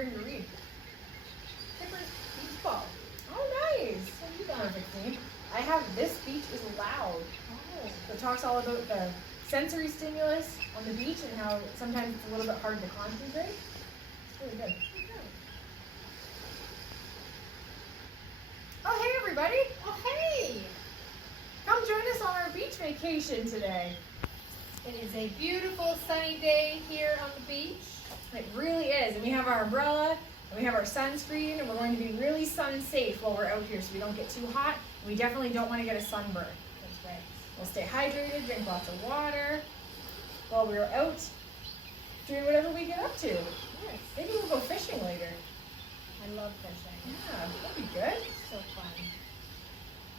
bring your read? Tipper's beach ball. Oh, nice. What have you done? Perfect theme. I have This Beach is Loud. Oh. So it talks all about the sensory stimulus on the beach and how sometimes it's a little bit hard to concentrate. It's really good. Okay. Oh, hey, everybody. Oh, hey. Come join us on our beach vacation today. It is a beautiful sunny day here on the beach. It really is. And we have our umbrella, and we have our sunscreen, and we're going to be really sun safe while we're out here so we don't get too hot. We definitely don't want to get a sunburn. That's right. We'll stay hydrated, drink lots of water while we're out doing whatever we get up to. Yes. Maybe we'll go fishing later. I love fishing. Yeah, that'd be good. So fun.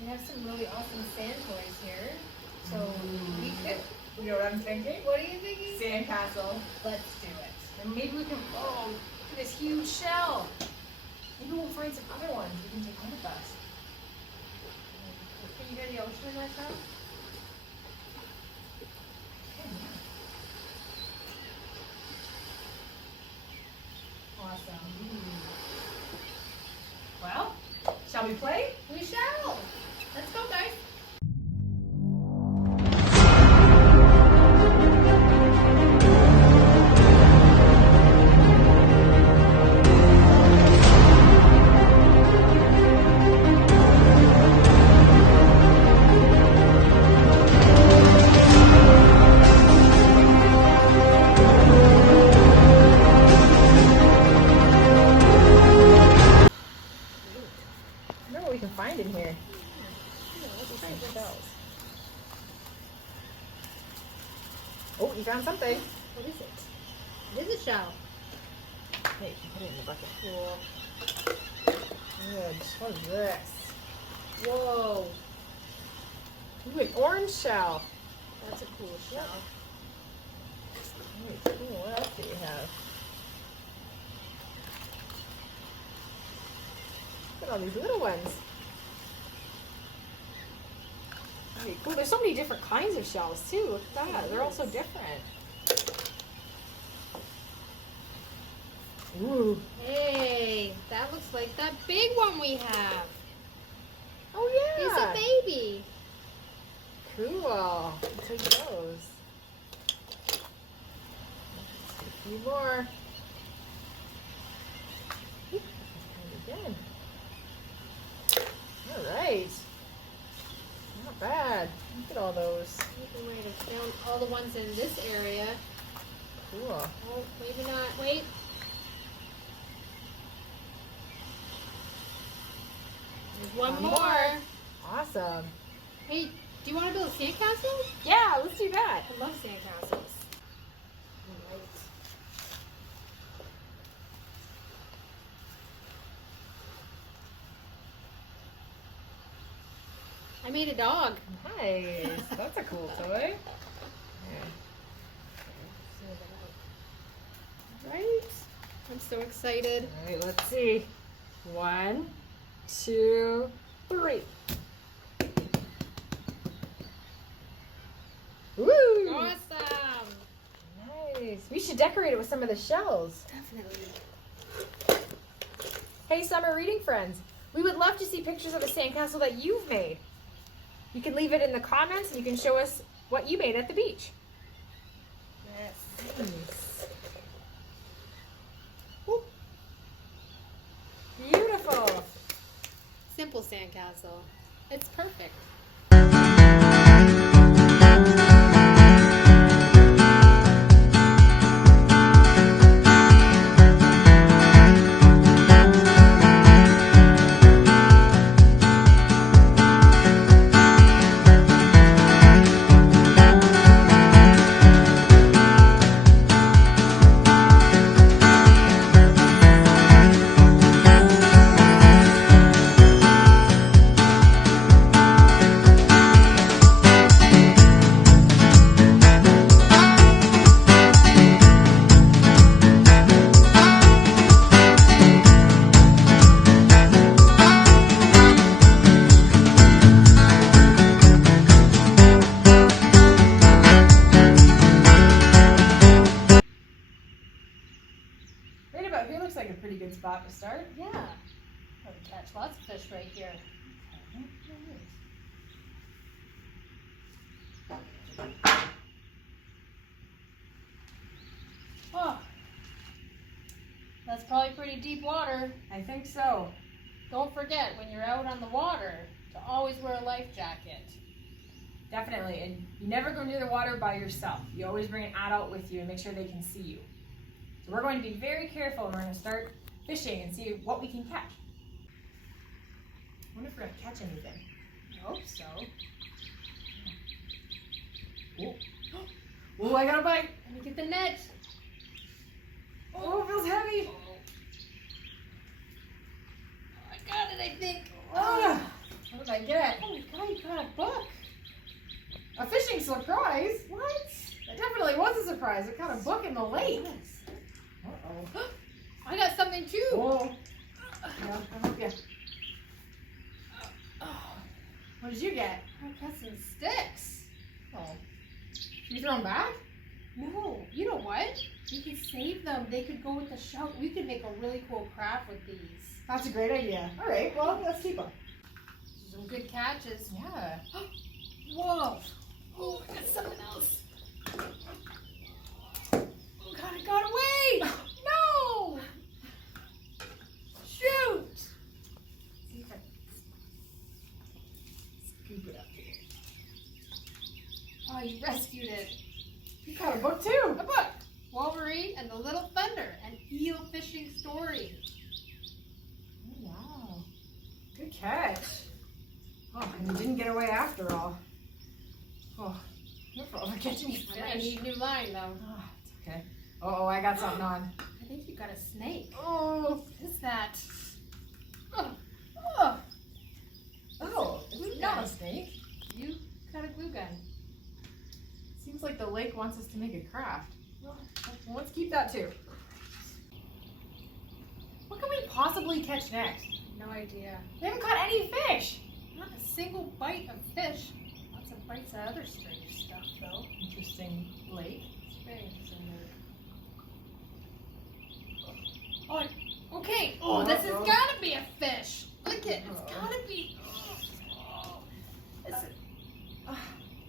We have some really awesome sand toys here. So we could. You know what I'm thinking? What are you thinking? Sandcastle. Let's do it. And maybe we can, oh, look at this huge shell. Maybe we'll find some other ones we can take home with us. Can you go to the ocean in that shell? Awesome. Well, shall we play? We shall. Let's go, guys. Find in here. Oh, you found something. What is it? It is a shell. Hey, you can put it in the bucket. Cool. Good. What is this? Whoa. Ooh, an orange shell. That's a cool shell. Very cool. What else do you have? Look at all these little ones. Very cool. There's so many different kinds of shells too. Look at that. They're all so different. Ooh. Hey, that looks like that big one we have. Oh yeah. It's a baby. Cool. Let's take those. A few more. Again. All right. Not bad. Look at all those. We might have found all the ones in this area. Cool. Oh, maybe not. Wait. There's one more. Awesome. Hey, do you want to build a sandcastle? Yeah, let's do that. I love sandcastles. Right. I made a dog. Nice. That's a cool toy. Right? I'm so excited. All right, let's see. 1, 2, 3. Woo! Awesome. Nice. We should decorate it with some of the shells. Definitely. Hey, summer reading friends. We would love to see pictures of a sandcastle that you've made. You can leave it in the comments and you can show us what you made at the beach. Yes. Nice. Ooh. Beautiful. Simple sandcastle. It's perfect. looks like a pretty good spot to start. Yeah. I would catch lots of fish right here. Oh, that's probably pretty deep water. I think so. Don't forget, when you're out on the water, to always wear a life jacket. Definitely, and you never go near the water by yourself. You always bring an adult with you and make sure they can see you. So we're going to be very careful and we're going to start fishing and see what we can catch. I wonder if we're going to catch anything. I hope so. Oh, oh, I got a bite. Let me get the net. Oh, it feels heavy. I got it, I think. Ah, what did I get? Oh my God, you got a book. A fishing surprise? What? That definitely was a surprise. It caught a book in the lake. Uh-oh. I got something too. Whoa. Yeah, I hope you. What did you get? I got some sticks. Oh. You throw them back? No, you know what? We could save them. They could go with the shell. We could make a really cool craft with these. That's a great idea. All right, well, let's keep them. Some good catches. Yeah. Whoa. Oh, I got something else. Oh God, it got away. No. Shoot. See if I scoop it up here. Oh, you rescued it. You caught a book too. A book. Wolverine and the Little Thunder, an eel fishing story. Oh, wow. Good catch. Oh, and you didn't get away after all. Oh, careful, we're catching fish. I need new line though. Oh, it's okay. Oh, I got something on. I think you got a snake. Oh. What is that? Oh. Oh. Oh, it's not a snake. You got a glue gun. Seems like the lake wants us to make a craft. Well, let's keep that too. What can we possibly catch next? No idea. We haven't caught any fish. Not a single bite of fish. Lots of bites of other strange stuff though. Interesting lake. It's very interesting. Oh, okay. Oh, this has gotta be a fish. Look it. It's gotta be. Oh.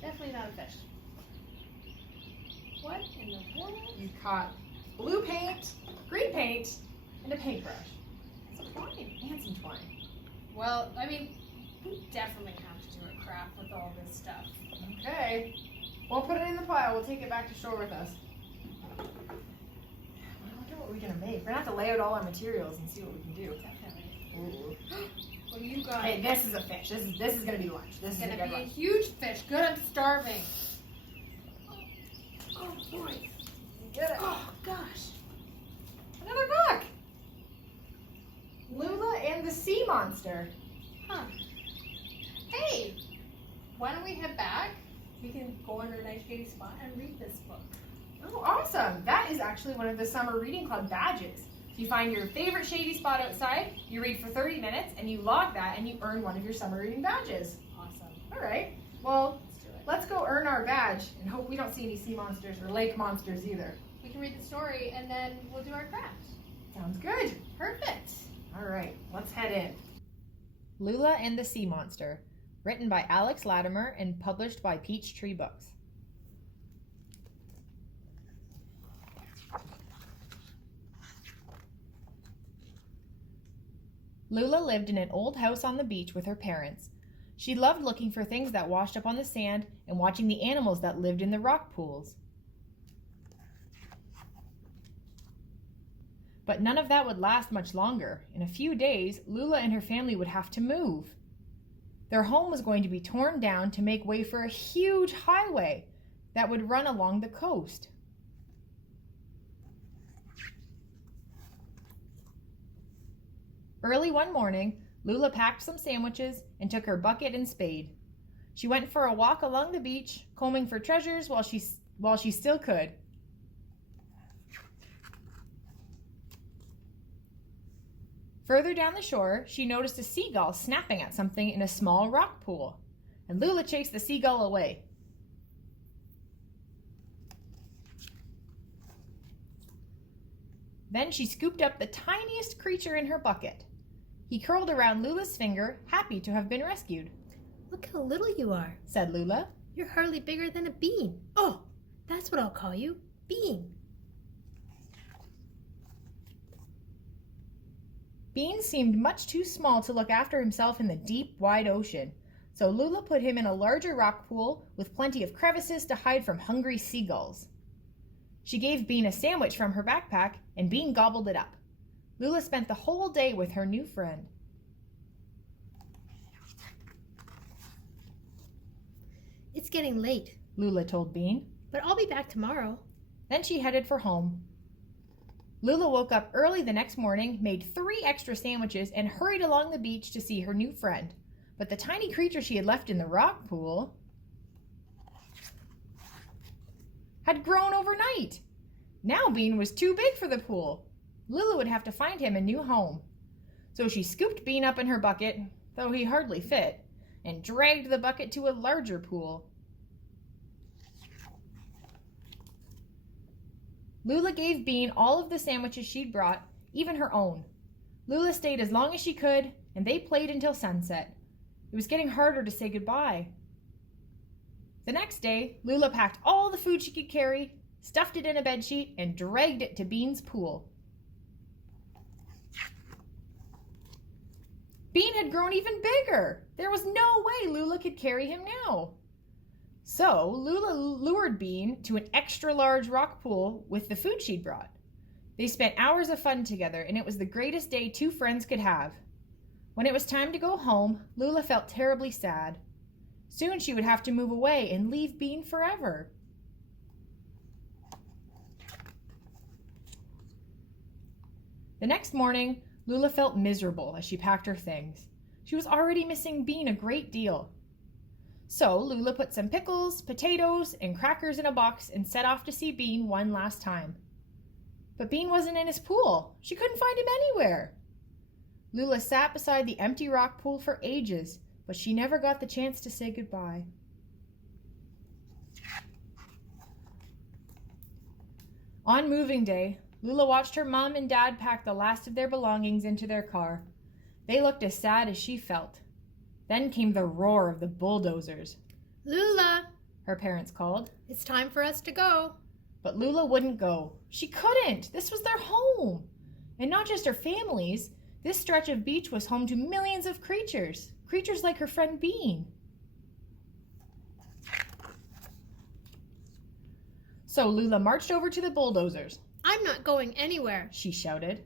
Definitely not a fish. What in the world? You caught blue paint, green paint, and a paintbrush. It's a twine. And some twine. Well, I mean, we definitely have to do a craft with all this stuff. Okay. We'll put it in the pile. We'll take it back to shore with us. I wonder what we're gonna make. We're gonna have to lay out all our materials and see what we can do. Definitely. Ooh. What do you got? Hey, this is a fish. This is gonna be lunch. This It's is a gonna good be a one. huge fish. Good, I'm starving. Oh boy. Get it. Oh gosh. Another book. Lula and the Sea Monster. Huh. Hey, why don't we head back? We can go under a nice shady spot and read this book. Oh, awesome. That is actually one of the Summer Reading Club badges. If you find your favorite shady spot outside, you read for 30 minutes, and you log that, and you earn one of your summer reading badges. Awesome. All right. Well, Let's do it. let's go earn our badge and hope we don't see any sea monsters or lake monsters either. We can read the story and then we'll do our crafts. Sounds good. Perfect. All right, let's head in. Lula and the Sea Monster, written by Alex Latimer and published by Peachtree Books. Lula lived in an old house on the beach with her parents. She loved looking for things that washed up on the sand and watching the animals that lived in the rock pools. But none of that would last much longer. In a few days, Lula and her family would have to move. Their home was going to be torn down to make way for a huge highway that would run along the coast. Early one morning, Lula packed some sandwiches and took her bucket and spade. She went for a walk along the beach, combing for treasures while she still could. Further down the shore, she noticed a seagull snapping at something in a small rock pool, and Lula chased the seagull away. Then she scooped up the tiniest creature in her bucket. He curled around Lula's finger, happy to have been rescued. Look how little you are, said Lula. You're hardly bigger than a bean. Oh, that's what I'll call you, Bean. Bean seemed much too small to look after himself in the deep, wide ocean, so Lula put him in a larger rock pool with plenty of crevices to hide from hungry seagulls. She gave Bean a sandwich from her backpack, and Bean gobbled it up. Lula spent the whole day with her new friend. It's getting late, Lula told Bean. But I'll be back tomorrow. Then she headed for home. Lula woke up early the next morning, made 3 extra sandwiches, and hurried along the beach to see her new friend. But the tiny creature she had left in the rock pool had grown overnight. Now Bean was too big for the pool. Lula would have to find him a new home. So she scooped Bean up in her bucket, though he hardly fit, and dragged the bucket to a larger pool. Lula gave Bean all of the sandwiches she'd brought, even her own. Lula stayed as long as she could, and they played until sunset. It was getting harder to say goodbye. The next day, Lula packed all the food she could carry, stuffed it in a bedsheet, and dragged it to Bean's pool. Bean had grown even bigger. There was no way Lula could carry him now. So Lula lured Bean to an extra large rock pool with the food she'd brought. They spent hours of fun together, and it was the greatest day 2 friends could have. When it was time to go home, Lula felt terribly sad. Soon she would have to move away and leave Bean forever. The next morning, Lula felt miserable as she packed her things. She was already missing Bean a great deal. So Lula put some pickles, potatoes, and crackers in a box and set off to see Bean one last time. But Bean wasn't in his pool. She couldn't find him anywhere. Lula sat beside the empty rock pool for ages, but she never got the chance to say goodbye. On moving day, Lula watched her mom and dad pack the last of their belongings into their car. They looked as sad as she felt. Then came the roar of the bulldozers. Lula, her parents called. It's time for us to go. But Lula wouldn't go. She couldn't. This was their home. And not just her family's. This stretch of beach was home to millions of creatures. Creatures like her friend Bean. So Lula marched over to the bulldozers. I'm not going anywhere, she shouted.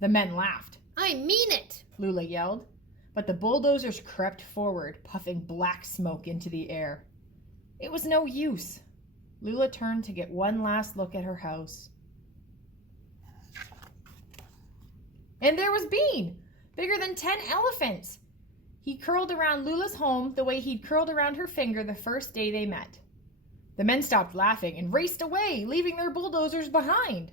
The men laughed. I mean it, Lula yelled. But the bulldozers crept forward, puffing black smoke into the air. It was no use. Lula turned to get one last look at her house. And there was Bean, bigger than 10 elephants. He curled around Lula's home the way he'd curled around her finger the first day they met. The men stopped laughing and raced away, leaving their bulldozers behind.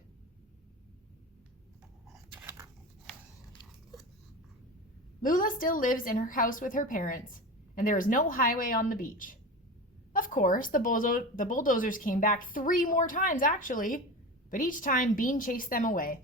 Lula still lives in her house with her parents, and there is no highway on the beach. Of course, the bulldozers came back 3 more times, actually, but each time Bean chased them away.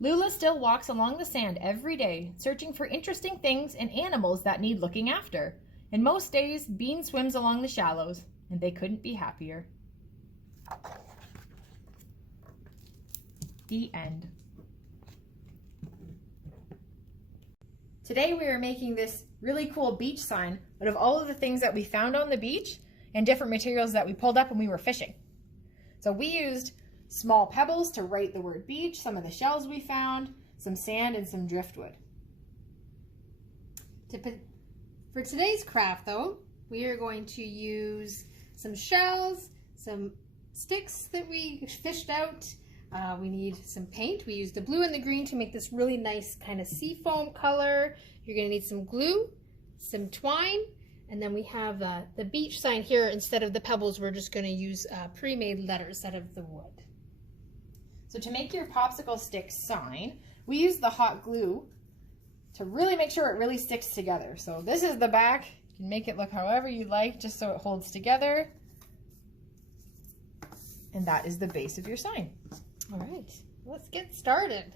Lula still walks along the sand every day, searching for interesting things and animals that need looking after. And most days, Bean swims along the shallows, and they couldn't be happier. The end. Today we are making this really cool beach sign out of all of the things that we found on the beach and different materials that we pulled up when we were fishing. So we used small pebbles to write the word beach, some of the shells we found, some sand, and some driftwood. For today's craft, though, we are going to use some shells, some sticks that we fished out. We need some paint. We used the blue and the green to make this really nice kind of seafoam color. You're going to need some glue, some twine, and then we have the beach sign here. Instead of the pebbles, we're just going to use pre-made letters out of the wood. So to make your popsicle stick sign, we use the hot glue to really make sure it really sticks together. So this is the back. You can make it look however you like, just so it holds together. And that is the base of your sign. All right, let's get started.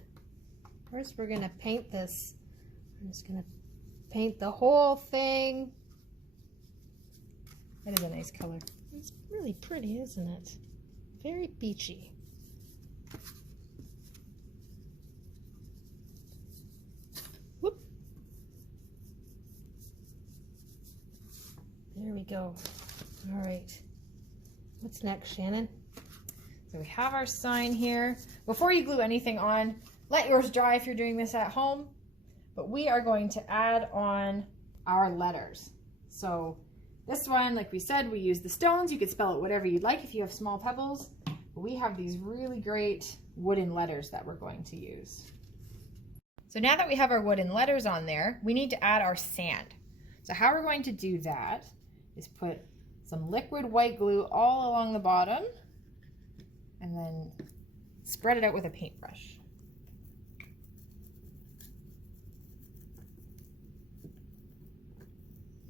First, we're gonna paint this. I'm just gonna paint the whole thing. That is a nice color. It's really pretty, isn't it? Very beachy. Whoop. There we go. All right. What's next, Shannon? So we have our sign here. Before you glue anything on, let yours dry if you're doing this at home. But we are going to add on our letters. So this one, like we said, we use the stones. You could spell it whatever you'd like if you have small pebbles. But we have these really great wooden letters that we're going to use. So now that we have our wooden letters on there, we need to add our sand. So how we're going to do that is put some liquid white glue all along the bottom and then spread it out with a paintbrush.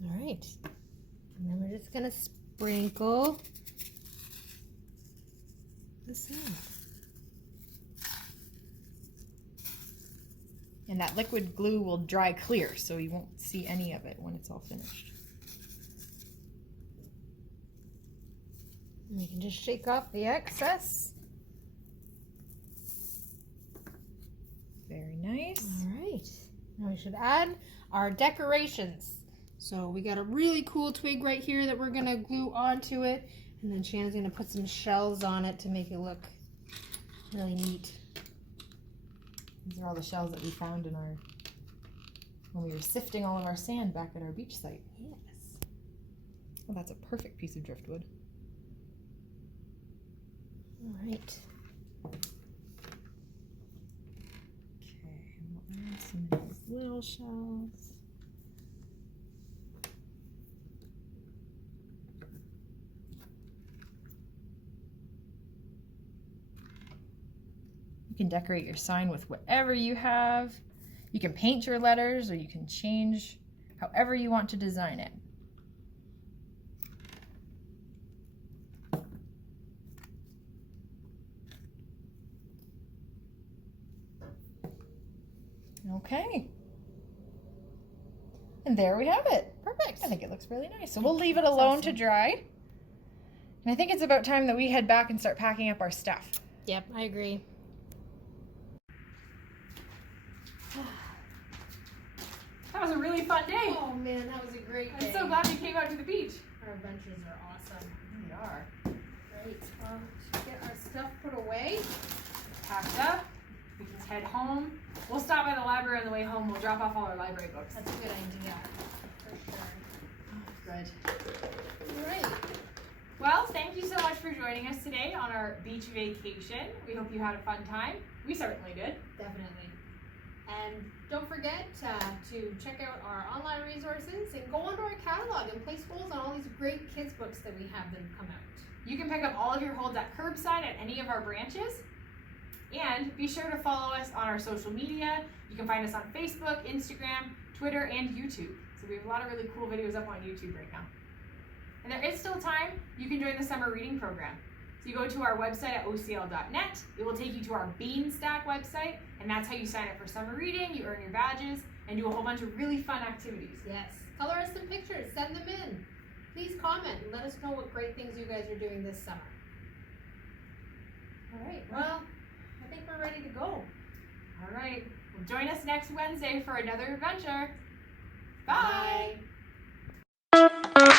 All right. And then we're just gonna sprinkle the sand. And that liquid glue will dry clear, so you won't see any of it when it's all finished. And we can just shake off the excess. Very nice. All right. Now we should add our decorations. So we got a really cool twig right here that we're gonna glue onto it. And then Shannon's gonna put some shells on it to make it look really neat. These are all the shells that we found in when we were sifting all of our sand back at our beach site. Yes. Well, that's a perfect piece of driftwood. All right. Okay, we'll add some of these little shells. You can decorate your sign with whatever you have. You can paint your letters, or you can change however you want to design it. Okay. And there we have it. Perfect. I think it looks really nice. So we'll leave it alone to dry. And I think it's about time that we head back and start packing up our stuff. Yep, I agree. That was a really fun day. Oh man, that was a great day. I'm so glad we came out to the beach. Our adventures are awesome. They are. Great. Let's get our stuff put away. Packed up. We can head home. We'll stop by the library on the way home. We'll drop off all our library books. That's a good idea. For sure. Good. All right. Well, thank you so much for joining us today on our beach vacation. We hope you had a fun time. We certainly did. Definitely. And don't forget to check out our online resources and go onto our catalog and place holds on all these great kids books that we have that have come out. You can pick up all of your holds at curbside at any of our branches. And be sure to follow us on our social media. You can find us on Facebook, Instagram, Twitter, and YouTube. So we have a lot of really cool videos up on YouTube right now. And there is still time. You can join the summer reading program. So you go to our website at ocl.net. It will take you to our Beanstack website, and that's how you sign up for summer reading. You earn your badges and do a whole bunch of really fun activities. Yes. Color us some pictures. Send them in. Please comment and let us know what great things you guys are doing this summer. All right. Well, I think we're ready to go. All right. Well, join us next Wednesday for another adventure. Bye. Bye.